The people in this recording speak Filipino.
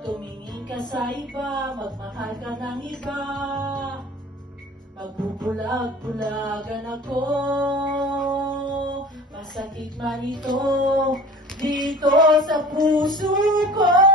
tumingin ka sa iba, magmahal ka ng iba, magbubulag-bulagan ako. Masakit man ito dito sa puso ko.